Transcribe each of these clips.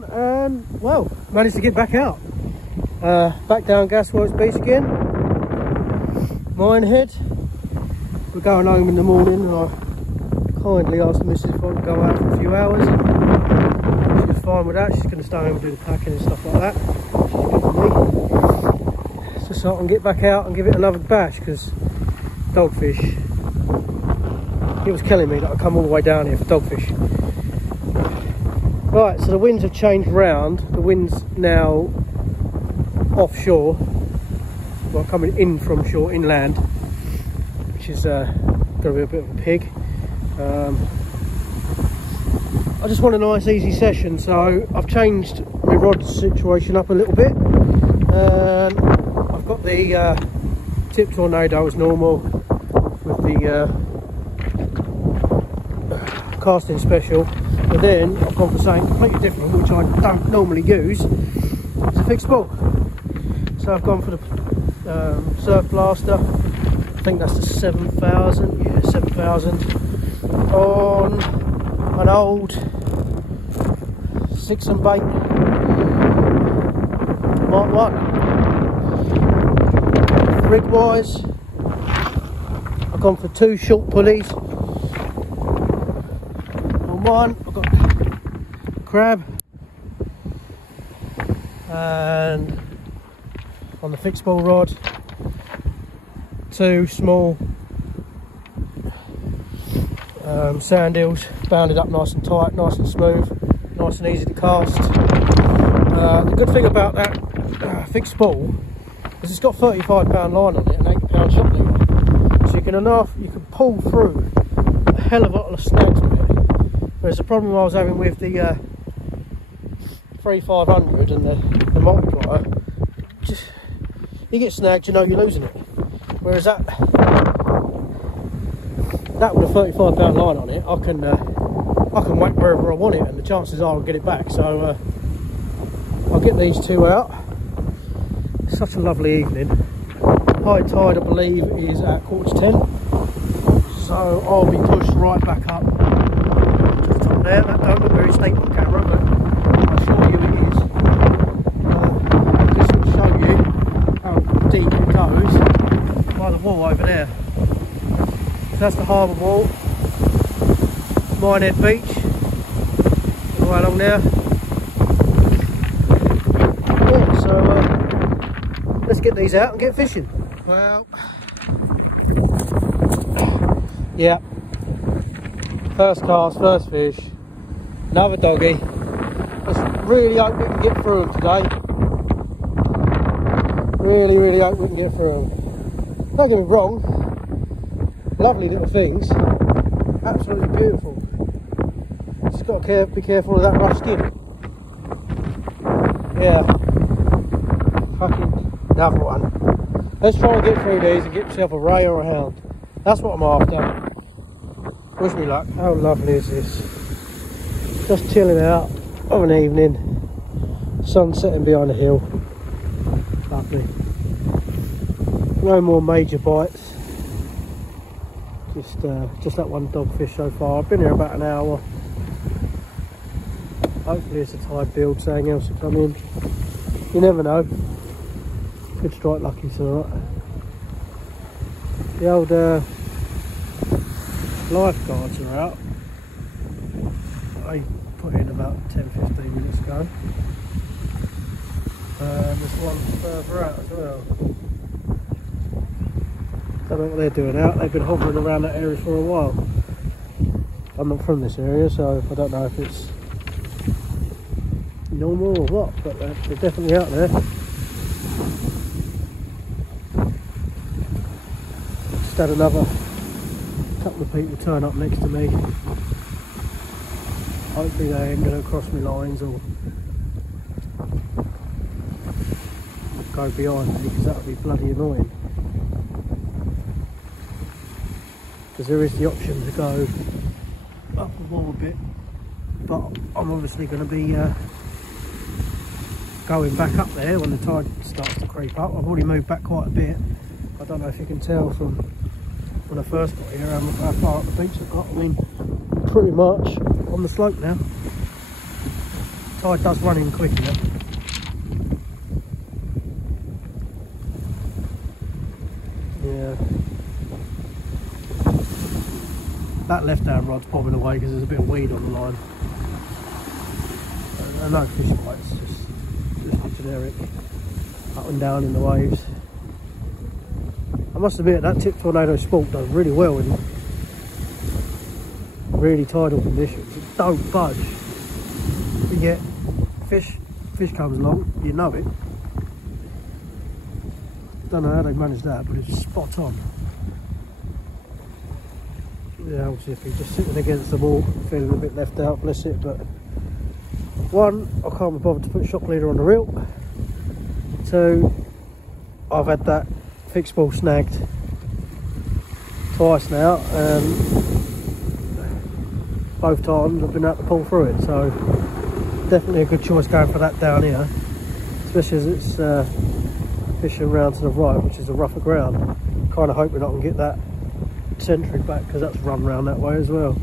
done, and well, managed to get back out. Back down Gasworks Beach again. Minehead. We're going home in the morning, and I kindly asked the missus if I could go out for a few hours. She was fine with that. She's going to stay home and do the packing and stuff like that. She's good for me. Just so I can get back out and give it another bash, because dogfish, it was killing me that I come all the way down here for dogfish. Right, so the winds have changed round. The wind's now offshore, well, coming in from shore, inland, which is going to be a bit of a pig. I just want a nice easy session, so I've changed my rod situation up a little bit, and I've got the tip tornado as normal with the casting special, but then I've gone for something completely different, which I don't normally use. It's a fixed ball. So I've gone for the Surf Blaster. I think that's the 7000, yeah, 7000, on an old 6 and bait Mark 1. Rig wise, I've gone for 2 short pulleys. On one I've got crab, and on the fixed ball rod 2 small sand eels, bounded up nice and tight, nice and smooth, nice and easy to cast. The good thing about that fixed ball is it's got 35-pound line on it and 80-pound shot leader, so you can pull through a hell of a lot of snags with it. Whereas the problem I was having with the 3500 and the multiplier, just, you get snagged, you know you're losing it. Whereas that with a 35-pound line on it, I can whack wherever I want it, and the chances are I'll get it back. So I'll get these 2 out. Such a lovely evening. High tide, I believe, is at 9:45, so I'll be pushed right back up to the top there. That don't look very stable on camera, but I assure you it is. Just to show you how deep it goes by the wall over there. That's the harbour wall, Minehead Beach, all the way along there. Yeah, so let's get these out and get fishing. Well, yeah, first cast, first fish, another doggy. Let's really hope we can get through them today. Really hope we can get through them. Don't get me wrong, lovely little things, absolutely beautiful. Just got to be careful of that rough skin. Yeah, fucking another one. Let's try and get through these and get yourself a ray or a hound. That's what I'm after. Wish me luck. How lovely is this? Just chilling out of an evening, sun setting behind a hill. Lovely. No more major bites. Just that one dogfish so far. I've been here about an hour. Hopefully it's a tide build, something else will come in. You never know. Could strike lucky, so alright. The old lifeguards are out. I put in about 10-15 minutes ago. There's one further out as well. Don't know what they're doing out. They've been hovering around that area for a while. I'm not from this area, so I don't know if it's normal or what, but they're definitely out there. Just had another couple of people turn up next to me. Hopefully they ain't going to cross my lines or go behind me, because that would be bloody annoying. Because there is the option to go up the wall a bit, but I'm obviously going to be going back up there when the tide starts to creep up. I've already moved back quite a bit. I don't know if you can tell from when I first got here how far up the beach I've got. I mean, pretty much on the slope now. Tide does run in quick here. Yeah. That left hand rod's bobbing away because there's a bit of weed on the line. No fishing bites, just generic up and down in the waves. I must admit that tip tornado sport does really well in really tidal conditions. It don't budge. You get fish comes along, you know it. Don't know how they manage that, but it's spot on. Yeah, obviously if he's just sitting against the wall, feeling a bit left out, bless it, but one, I can't be bothered to put shock leader on the reel. Two, I've had that fixed ball snagged twice now, and both times I've been able to pull through it, so definitely a good choice going for that down here, especially as it's fishing around to the right, which is a rougher ground. Kind of hoping I can get that centric back because that's run round that way as well.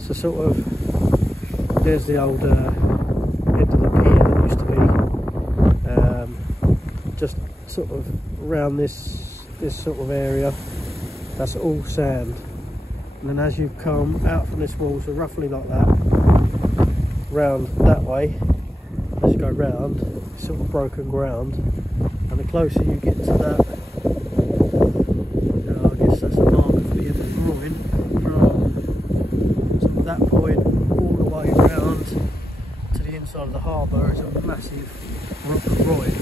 So sort of, there's the old end of the pier that used to be, just sort of around this sort of area. That's all sand, and then as you come out from this wall, so roughly like that, round that way, as you go round, it's sort of broken ground, and the closer you get to that, I guess that's a marker for the end of the groin, from sort of that point all the way round to the inside of the harbour is a massive rock groin.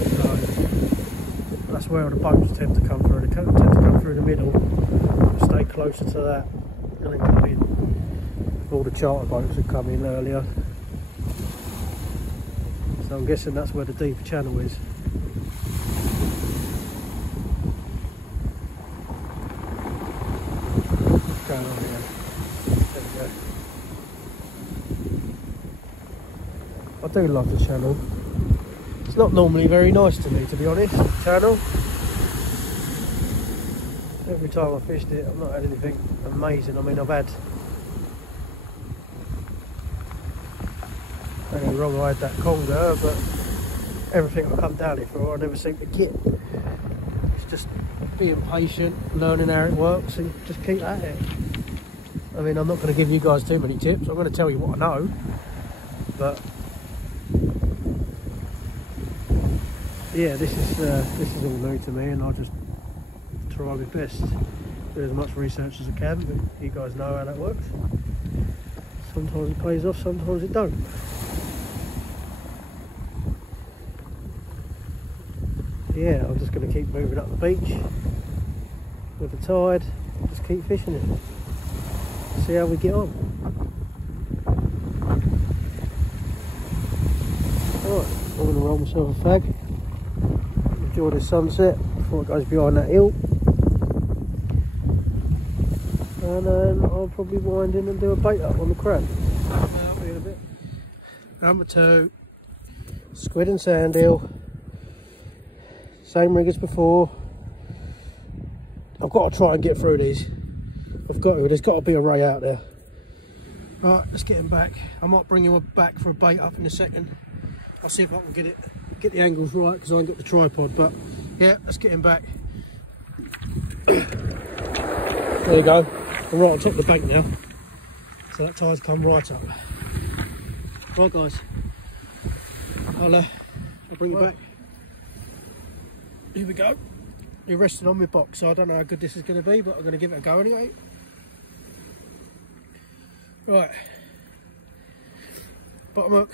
So that's where all the boats tend to come through. They tend to come through the middle, stay closer to that, and then come in. All the charter boats have come in earlier. So I'm guessing that's where the deeper channel is. What's going on here? There we go. I do love the channel. It's not normally very nice to me, to be honest, the channel. Every time I fished it, I've not had anything amazing. I mean, I've had, don't get me wrong, I had that conger, but everything I come down here for, I never seem to get. It's just being patient, learning how it works, and just keep at it. I mean, I'm not going to give you guys too many tips. I'm going to tell you what I know, but yeah, this is all new to me, and I'll just try my best, do as much research as I can, but you guys know how that works. Sometimes it pays off, sometimes it don't. Yeah, I'm just going to keep moving up the beach with the tide, just keep fishing it, see how we get on. Alright, I'm going to roll myself a fag, enjoy the sunset before it goes behind that hill, and then I'll probably wind in and do a bait up on the crab. I'll be in a bit. Number 2, squid and sand eel. Same rig as before. I've got to try and get through these. I've got to. There's got to be a ray out there. Right, let's get him back. I might bring him back for a bait up in a second. I'll see if I can get the angles right because I ain't got the tripod. But yeah, let's get him back. There you go. I'm right on top of the bank now. So that tide's come right up. Right, guys. I'll bring you back. Here we go. You're resting on my box, so I don't know how good this is going to be, but I'm going to give it a go anyway. Right. Bottom hook.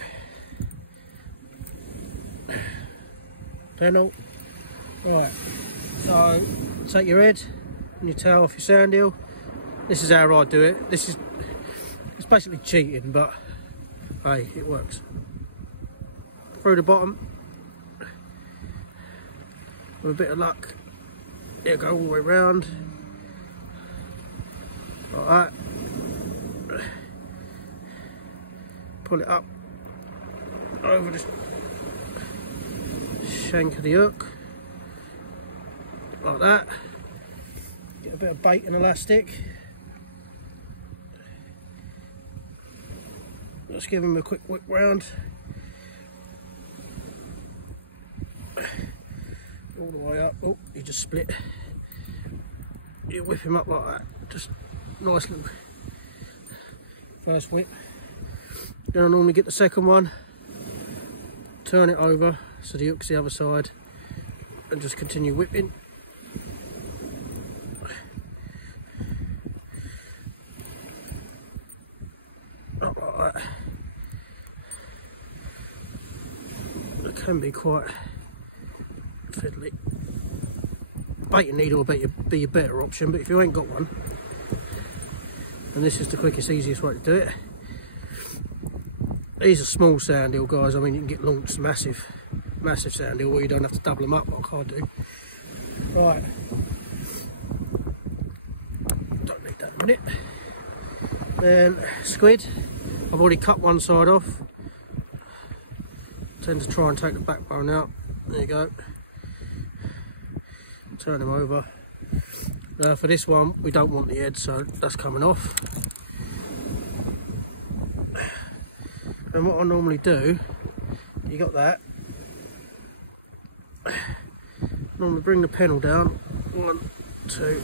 Panel. Right. So take your head and your tail off your sand eel. This is how I do it. It's basically cheating, but hey, it works. Through the bottom. With a bit of luck, it'll go all the way round like that. Pull it up over the shank of the hook like that. Get a bit of bait and elastic. Let's give him a quick whip round. All the way up. Oh, he just split. You whip him up like that. Just nice little first whip. Then I normally get the second one, turn it over so the hook's the other side, and just continue whipping. Up like that. It can be quite fiddly. Baiting needle will be your better option, but if you ain't got one, and this is the quickest, easiest way to do it. These are small sand eel, guys. I mean, you can get lunks, massive sand eel, where you don't have to double them up like I do. Right. Don't need that in a minute. Then squid. I've already cut one side off. Tend to try and take the backbone out. There you go. Turn them over. Now for this one, we don't want the head, so that's coming off. And what I normally do, you got that. Normally bring the pennel down. 1, 2,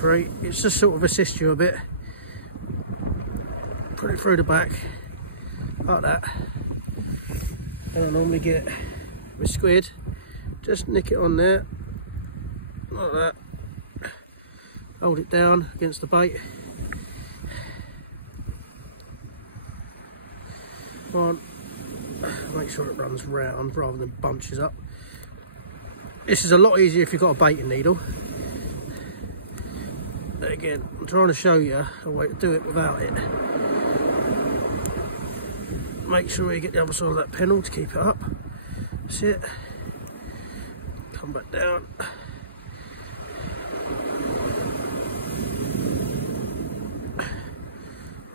3. It's just sort of assist you a bit. Put it through the back, like that. And I normally get with squid, just nick it on there, like that. Hold it down against the bait. One, make sure it runs round rather than bunches up. This is a lot easier if you've got a baiting needle. But again, I'm trying to show you a way to do it without it. Make sure you get the other side of that pennel to keep it up. That's it. Come back down.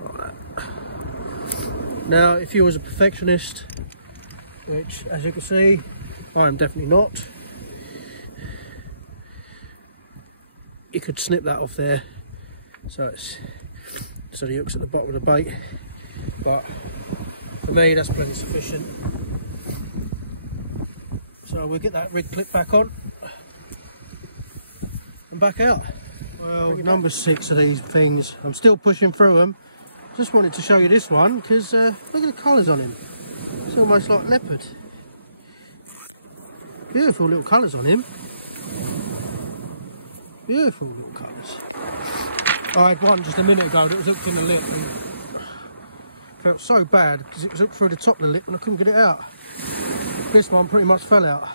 Like that. Now, if you was a perfectionist, which as you can see, I am definitely not, you could snip that off there, so the hook's at the bottom of the bait. But for me, that's plenty sufficient. So we'll get that rig clip back on and back out. Well, number 6 of these things, I'm still pushing through them. Just wanted to show you this one because look at the colours on him. It's almost like leopard. Beautiful little colours on him. Beautiful little colours. I had one just a minute ago that was hooked in the lip and felt so bad because it was hooked through the top of the lip and I couldn't get it out. This one pretty much fell out.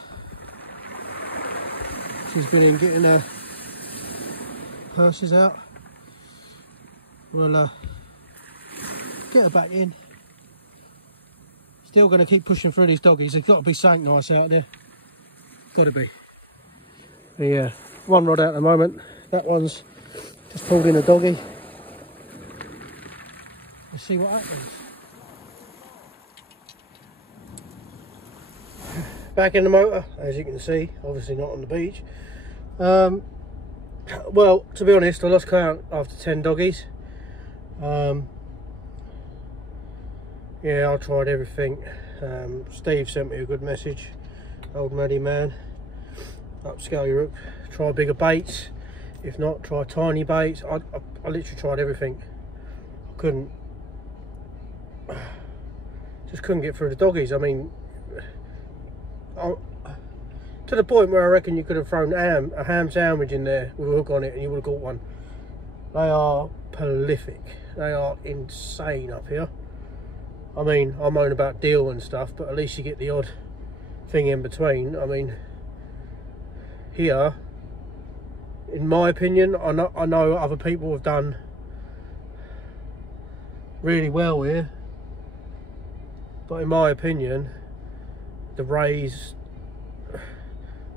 She's been in getting her purses out. We'll get her back in. Still going to keep pushing through these doggies. There's got to be something nice out there. Got to be. Yeah, one rod out at the moment. That one's just pulled in a doggy. We'll see what happens. Back in the motor, as you can see, obviously not on the beach. Well, to be honest, I lost count after 10 doggies. Yeah, I tried everything. Steve sent me a good message, old Maddie man. Upscale your hook, try bigger baits. If not, try tiny baits. I literally tried everything. I couldn't, just couldn't get through the doggies. I mean, to the point where I reckon you could have thrown a ham sandwich in there with a hook on it and you would have caught one. They are prolific. They are insane up here. I mean, I moan about deal and stuff, but at least you get the odd thing in between. I mean, here, in my opinion, I know other people have done really well here, but in my opinion, the rays,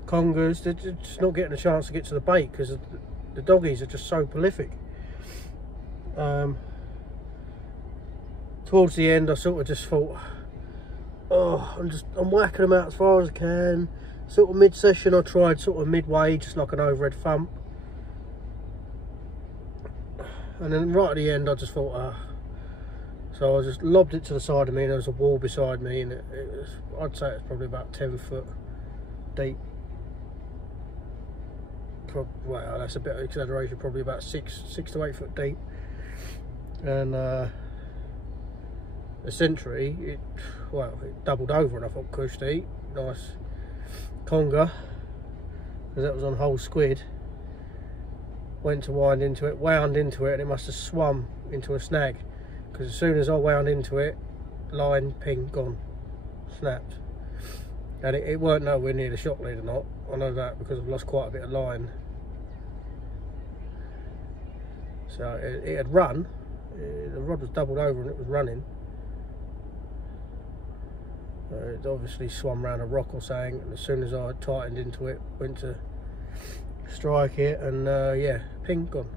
congers, they're just not getting a chance to get to the bait because the doggies are just so prolific. Towards the end, I sort of just thought, oh, I'm whacking them out as far as I can. Sort of mid-session, I tried sort of midway, just like an overhead thump. And then right at the end, I just thought, So I just lobbed it to the side of me, and there was a wall beside me, and I'd say it's probably about 10 foot deep. Well, that's a bit of exaggeration, probably about 6 to 8 foot deep. And the sentry, it doubled over, and I thought, cush to eat, nice conger, because that was on whole squid. Went to wind into it, wound into it, and it must have swum into a snag, because as soon as I wound into it, line, ping, gone, snapped. And it weren't nowhere near the shock leader knot. I know that because I've lost quite a bit of line. So it had run, the rod was doubled over and it was running. It obviously swum around a rock or something, and as soon as I tightened into it, went to strike it, and yeah, ping, gone.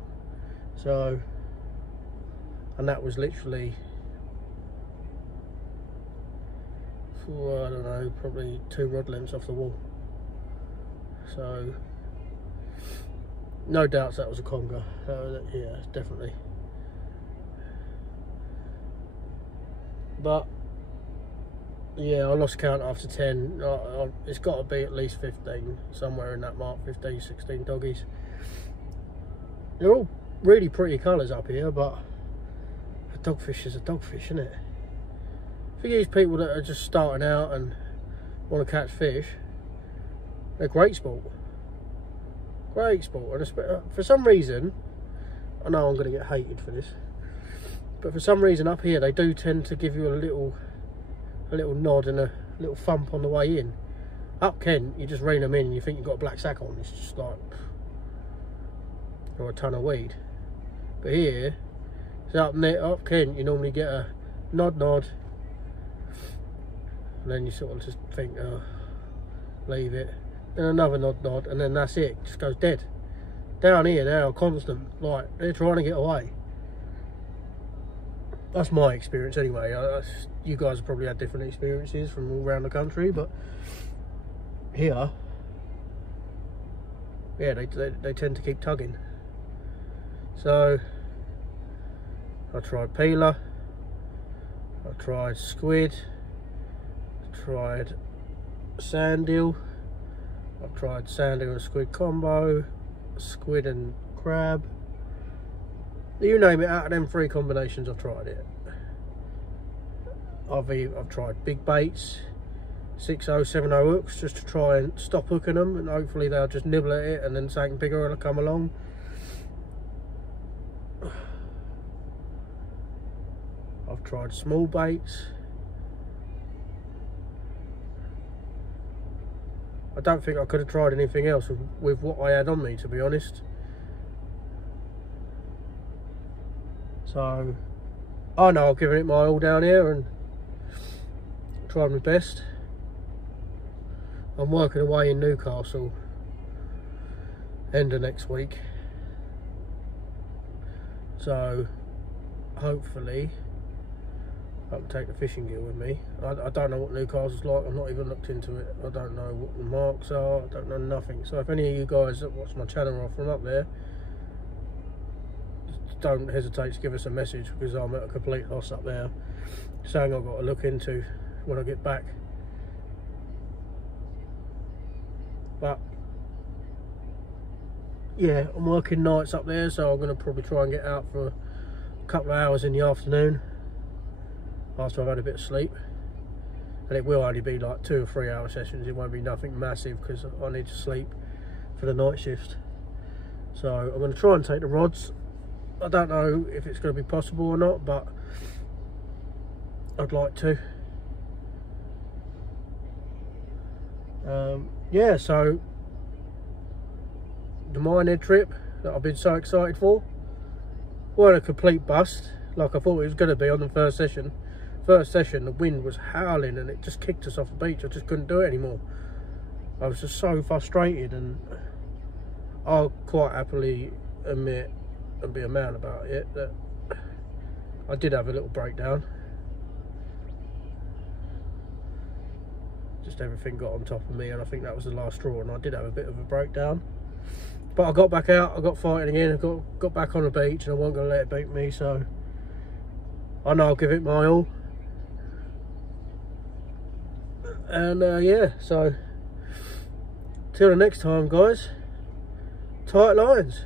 So, and that was literally, I don't know, probably 2 rod lengths off the wall. So, no doubts that was a conger. Yeah, definitely. But yeah, I lost count after 10. It's got to be at least 15, somewhere in that mark, 15, 16 doggies. They're all really pretty colours up here, but a dogfish is a dogfish, isn't it? For these people that are just starting out and want to catch fish, they're great sport. Great sport. And for some reason, I know I'm going to get hated for this, but for some reason up here they do tend to give you a little nod and a little thump on the way in. Up Kent, you just rein them in and you think you've got a black sack on. It's just like, or a ton of weed. But here, so up Kent, you normally get a nod, and then you sort of just think, oh, leave it. Then another nod, and then that's it. It just goes dead. Down here, they are constant. Like, they're trying to get away. That's my experience anyway. You guys have probably had different experiences from all around the country, but here, yeah, they tend to keep tugging. So I tried peeler, I tried squid, I tried sand eel, I've tried sand eel and squid combo, squid and crab. You name it, out of them 3 combinations I've tried it. I've tried big baits, 6.0, 7.0 hooks, just to try and stop hooking them, and hopefully they'll just nibble at it and then something bigger will come along. I've tried small baits. I don't think I could have tried anything else with what I had on me, to be honest. So, I know I've given it my all down here and tried my best. I'm working away in Newcastle end of next week. So, hopefully, I can take the fishing gear with me. I don't know what Newcastle's like. I've not even looked into it. I don't know what the marks are. I don't know nothing. So if any of you guys that watch my channel are from up there, don't hesitate to give us a message, because I'm at a complete loss up there. Something I've got to look into when I get back. But yeah, I'm working nights up there, so I'm going to probably try and get out for a couple of hours in the afternoon after I've had a bit of sleep. And it will only be like 2 or 3 hour sessions. It won't be nothing massive, because I need to sleep for the night shift. So I'm going to try and take the rods. I don't know if it's going to be possible or not, but I'd like to. Yeah, so the minehead trip that I've been so excited for weren't a complete bust like I thought it was going to be on the first session. First session, the wind was howling and it just kicked us off the beach. I just couldn't do it anymore. I was just so frustrated, and I'll quite happily admit and be a man about it that I did have a little breakdown. Just everything got on top of me, and I think that was the last straw, and I did have a bit of a breakdown. But I got back out, I got fighting again, I got back on the beach, and I wasn't going to let it beat me. So I know I'll give it my all. And yeah, so till the next time, guys, tight lines.